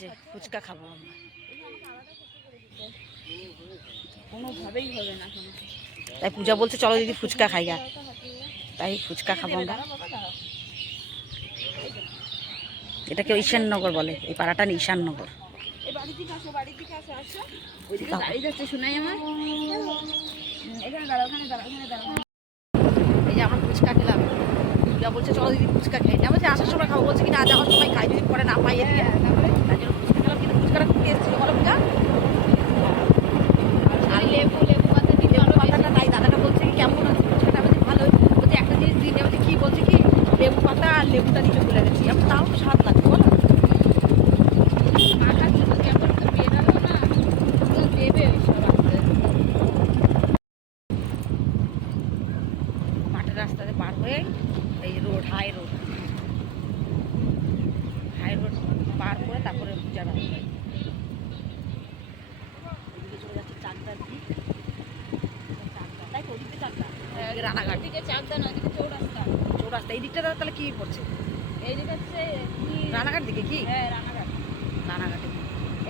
যে ফুচকা খাব আমরা। কোনোভাবেই হবে না তাই পূজা বলছে চলো দিদি ফুচকা খাই গা। তাই ফুচকা খাব আমরা। এটাকে ঈশাননগর বলে এই পাড়াটা ঈশাননগর। এই যে আমরা ফুচকা খেলাম। পূজা বলছে চলো দিদি ফুচকা খাই না। বলছে আসার সময় খাব। বলছে কি না যাওয়ার সময় খাই যদি পরে না পাই এদিকে তাই জন্য ফুচকা খেলাম কিন্তু ফুচকাটা খুব টেস্ট ছিল বলো পূজা আর লেবু লেবু পাতা দিতে লেবু পাতাটা তাই দাদাটা বলছে কি কেমন আছে ফুচকাটা বলছে ভালো বলছে একটা জিনিস দিন বলছে কি বলছে কি লেবু পাতা আর লেবুটা দিতে ভুলে গেছি আমি তাও তো স্বাদ লাগছে বলো মাথা কিন্তু কেমন তো বেরালো না তো দেবে ওইসব আস্তে মাঠের রাস্তাতে পার হয়ে এই road high road high road পার করে তারপরে পূজা বাড়ি এদিকে চলে যাচ্ছে চাকদার দিক চাকদা তাই তো ওদিকে চাকদা এদিকে রানাঘাট। এদিকে চাকদা নয় চৌরাস্তা। চৌরাস্তা এই দিকটা তাহলে কি পড়ছে? এই দিকে হচ্ছে রানাঘাট দিকে কি? হ্যাঁ রানাঘাট। রানাঘাটে।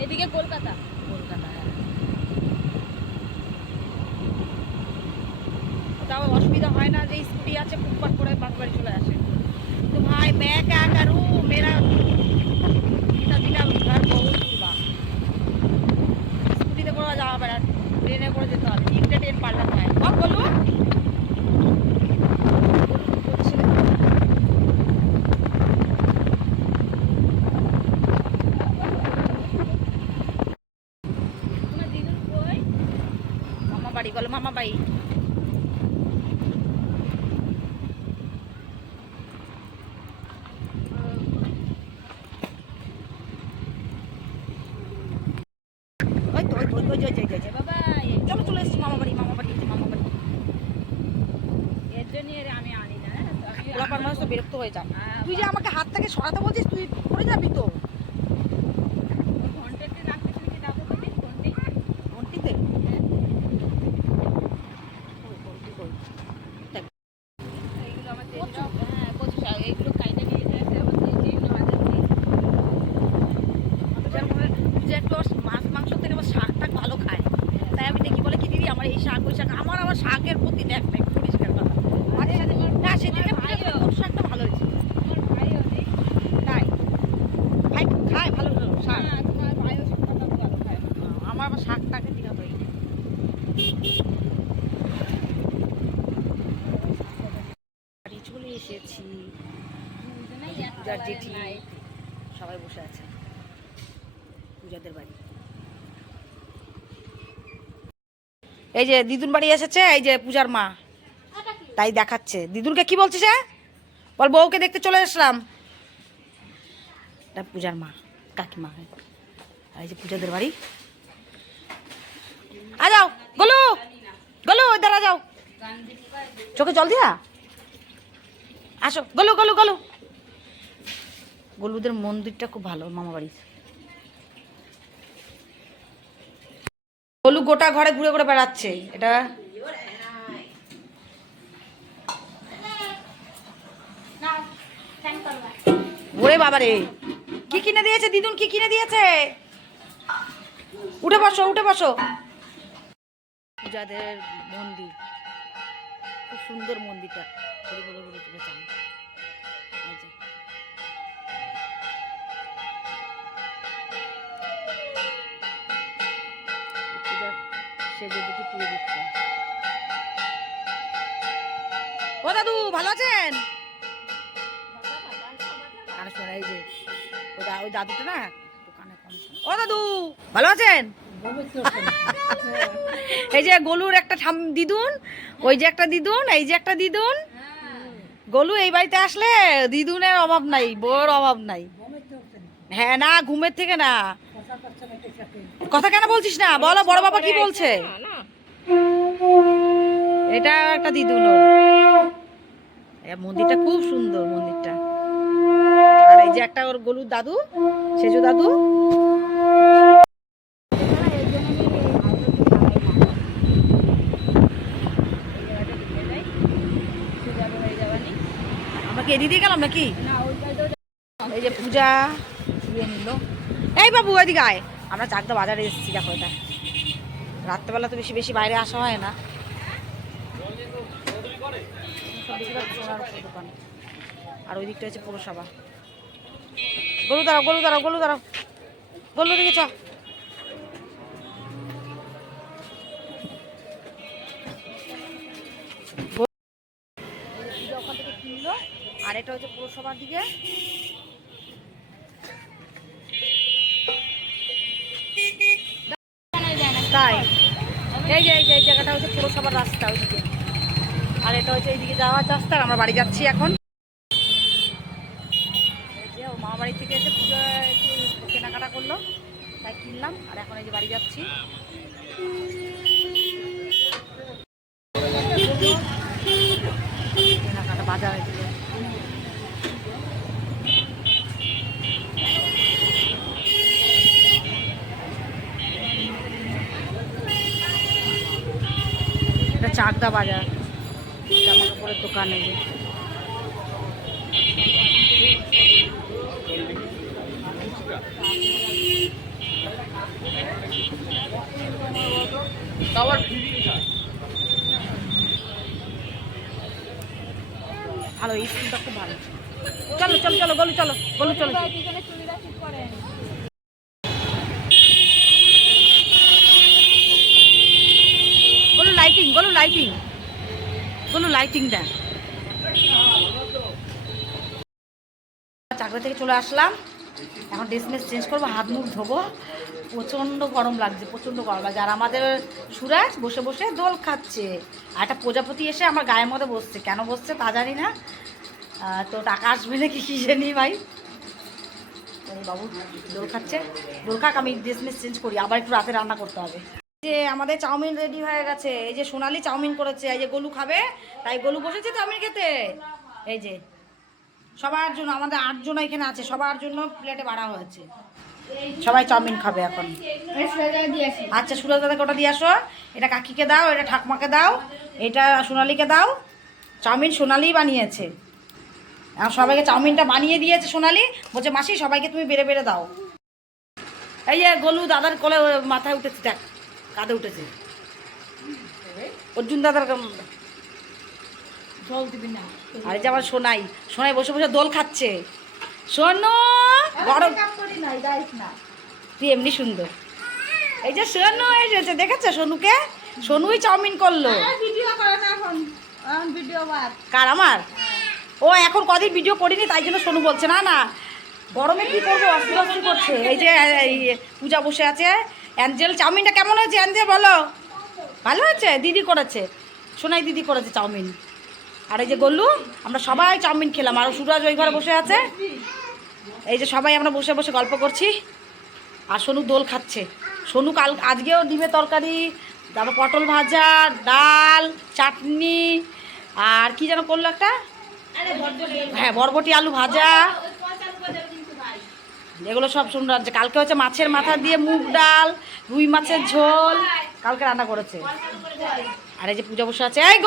এদিকে কলকাতা। কলকাতা হ্যাঁ। তাও অসুবিধা হয় না যে স্কুটি আছে ফুটপাত করে বাস বাড়ি চলে আসে। তো ভাই মে ক্যা করু মেরা পিতা পিতা ঘর বহুত দূর বা। স্কুটিতে করে যাওয়া বেড়া ট্রেনে করে যেতে হবে। বাবা চলো চলে এসছি মামা বাড়ি মামা বাড়ি মামা বাড়ি। এর জন্য আমি আনি না আমি পোলাপার মানুষ তো বিরক্ত হয়ে যাও হ্যাঁ, তুই যে আমাকে হাত থেকে সরাতে বলছিস তুই পড়ে যাবি তো ঘন্টাতে রাখতে তুমি ডাকো তুমি ঘন্টি ঘন্টিতে ওই ঘন্টি কই? দেখ, এইগুলো আমার কচু। হ্যাঁ কচু শাক এইগুলো কাইটে নিয়ে যাচ্ছে আমার যেগুলো আমাদের দিই। যার মনে হয় যে একটু ওর মাছ মাংস থেকে আমার শাক টাক ভালো খায় তাই আমি দেখি বলে কি দিদি আমার এই শাক ওই শাক আমার আবার শাকের প্রতি দেখ দেখ পরিষ্কার কথা মাঝে সাথে না সেদিকে ভাইও। কচু শাকটা ভালো হয়েছে আমার ভাইও নেই তাই ভাই খায় ভালো ভালো শাক হ্যাঁ তোমার ভাইও কথা ভালো খায় আমার আবার শাকটাকে দিঘা হয়ে বাড়ি চলে এসেছি দুজনেই এক পূজার কালারের জেঠি, সবাই বসে আছে পূজাদের বাড়ি। এই যে দিদুন বাড়ি এসেছে, এই যে পূজার মা। তাই দেখাচ্ছে। দিদুনকে কি বলছিস হ্যাঁ? বল, বউকে দেখতে চলে আসলাম। পূজার মা, কাকিমা। এই যে পূজাদের বাড়ি। আ যাও, গলু গলু ওইদার যাও। চোখে জল দিয়া? আসো, গলু গলু গলু। গলুদের মন্দিরটা খুব ভালো, মামা বাড়ির। গলু গোটা ঘরে ঘুরে ঘুরে বেড়াচ্ছে, এটা ওরে বাবা রে কি কিনে দিয়েছে দিদুন, কি কিনে দিয়েছে? উঠে বসো উঠে বসো। পূজাদের মন্দির, খুব সুন্দর মন্দিরটা। ঘুরে ঘুরে ঘুরে ঘুরে সেজে দেখি পুজো দিচ্ছে। ও দাদু, ভালো আছেন? কানে শোনা এই যে, ওই দা- ওই দাদুটা না কানে ও দাদু, ভালো আছেন? এই যে গলুর একটা দিদুন, ওই যে একটা দিদুন, এই যে একটা দিদুন। গলু, এই বাড়িতে আসলে দিদুনের অভাব নাই বউর অভাব নাই। হ্যাঁ না, ঘুমের থেকে না। কথা কেন বলছিস না? বলো, বড় বাবা কি বলছে? এটা একটা ওর। মন্দিরটা খুব সুন্দর মন্দিরটা। আর এই যে একটা ওর গলুর দাদু, সেজু দাদু। গেলাম নাকি? এই যে পূজা, এই বাবু, ওইদিকে আয়। আমরা চাকদা বাজারে এসেছি, দেখো এটা। রাত্রেবেলা তো বেশি বেশি বাইরে আসা হয় না। আর ওই দিকটা হচ্ছে পৌরসভা। গরু দাঁড়াও গরু দাঁড়াও গরু দাঁড়াও। গরু দিকে চ আর এটা হচ্ছে পৌরসভার দিকে। তাই। এই যে এই যে, এই জায়গাটা হচ্ছে পুরসভার রাস্তা ওইদিকে। আর এটা হচ্ছে এইদিকে যাওয়ার রাস্তা আমরা বাড়ি যাচ্ছি এখন। যে বাড়ি থেকে এসে পুজো কেনাকাটা করল, তাই কিনলাম, আর এখন এই যে বাড়ি যাচ্ছি কেনাকাটা বাজারে দিকে এটা চাকদা বাজার। জামা কাপড়ের দোকান এই ভালো, এই স্কুলটা খুব ভালো। চলো চলো চলো, গলু চলো গলু, চলো পিছনে চুড়িদার ঠিক করেন glow lighting glow lighting glow lighting দেন চাকরি থেকে চলে আসলাম। এখন ড্রেস মেস চেঞ্জ করব, হাত মুখ ধোবো। প্রচণ্ড গরম লাগছে, প্রচণ্ড গরম লাগছে। আর আমাদের সুরাজ বসে বসে দোল খাচ্ছে। আর একটা প্রজাপতি এসে আমার গায়ের মধ্যে বসছে। কেন বসছে তা জানি না। তো টাকা আসবে নাকি কি জানি ভাই। বাবু, দোল খাচ্ছে। দোল খাক, আমি ড্রেস মেস চেঞ্জ করি। আবার একটু রাতে রান্না করতে হবে। যে আমাদের চাউমিন রেডি হয়ে গেছে। এই যে সোনালি চাউমিন করেছে এই যে গলু খাবে তাই গলু বসেছে চাউমিন খেতে। এই যে সবার জন্য আমাদের আটজন এখানে আছে সবার জন্য প্লেটে বাড়া হয়েছে। সবাই চাউমিন খাবে এখন। আচ্ছা সুরজ দাদাকে ওটা দিয়ে আসো। এটা কাকিকে দাও এটা ঠাকুমাকে দাও এটা সোনালিকে দাও। চাউমিন সোনালি বানিয়েছে। আর সবাইকে চাউমিনটা বানিয়ে দিয়েছে সোনালি। বলছে মাসি সবাইকে তুমি বেড়ে বেড়ে দাও। এই যে গলু দাদার কোলে মাথায় উঠেছে দেখ। কাঁধে উঠেছে। অর্জুন দাদার জল দিবি না। আর যে আমার সোনাই সোনাই বসে বসে দোল খাচ্ছে। সোনু! গরম তুই এমনি সুন্দর। এই যে সোনু এসেছে দেখেছ সোনুকে? সোনুই চাউমিন করল। ভিডিও করে না এখন। এখন ভিডিও কার আমার? ও এখন কদিন ভিডিও করিনি তাই জন্য সোনু বলছে না না। গরমে কি করব অস্থির অস্থির করছে। এই যে পূজা বসে আছে। অ্যাঞ্জেল চাউমিনটা কেমন হয়েছে অ্যাঞ্জেল বলো? ভালো হয়েছে? দিদি করেছে। সোনাই দিদি করেছে চাউমিন। আর এই যে গল্লু, আমরা সবাই চাউমিন খেলাম। আর সুরাজ ওই ঘরে বসে আছে। এই যে সবাই আমরা বসে বসে গল্প করছি। আর সোনু দোল খাচ্ছে। সোনু কাল, আজকেও ডিমের তরকারি, তারপর পটল ভাজা, ডাল, চাটনি, আর কি যেন করল একটা? হ্যাঁ বরবটি আলু ভাজা। এগুলো সব সুন্দর যে কালকে হচ্ছে মাছের মাথা দিয়ে মুগ ডাল, রুই মাছের ঝোল, কালকে রান্না করেছে। আর এই যে পূজা বসে আছে, এই